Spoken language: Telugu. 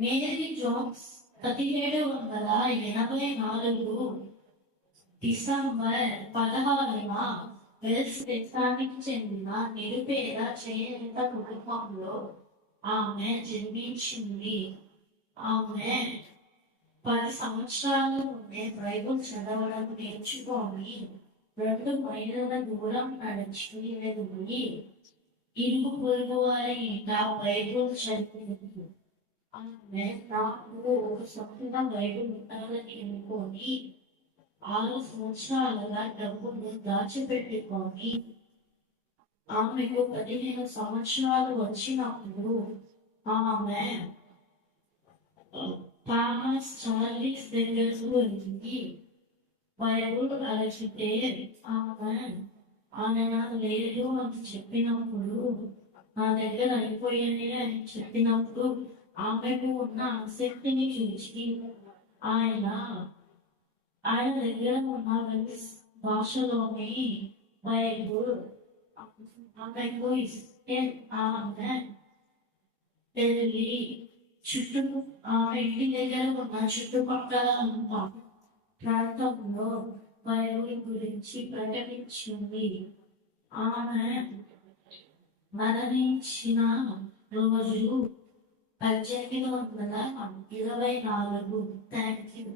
మేరీ జోన్స్ 1784 డిసెంబర్ 16న వెల్స్ దేశానికి చెందిన నిరుపేద చేనేత కుటుంబంలో ఆమె జన్మించింది. ఆమె 10 సంవత్సరాల నుండే బైబిల్ చదవడం నేర్చుకొని 2 మైళ్ళ దూరం నడిచి వెళ్ళి ఇరుగు పొరుగు వారి ఇంట బైబిల్ చదివింది. ఆమె నాకు ఒక సొంత బైబిల్ ఉండాలని అనుకొని 6 సంవత్సరాలుగా డబ్బును దాచిపెట్టుకొని ఆమెకు 15 సంవత్సరాలు వచ్చినప్పుడు ఆమె థామస్ చార్లీస్ దగ్గరకు వెళ్ళి బైబిల్ అడిగితే ఆమె నాకు లేదు అని చెప్పినప్పుడు, నా దగ్గర అయిపోయింది అని చెప్పినప్పుడు ఆమెకు ఉన్న ఆసక్తిని చూసి ఆయన దగ్గర ఉన్న భాషలోని బైబిల్ ఆమెకు ఇస్తే ఆమె వెళ్ళి ఆమె ఇంటి దగ్గర ఉన్న చుట్టుపక్కల ఉన్న ప్రాంతంలో బైబిల్ గురించి ప్రకటించింది. ఆమె మరణించిన రోజు 1824. Thank you.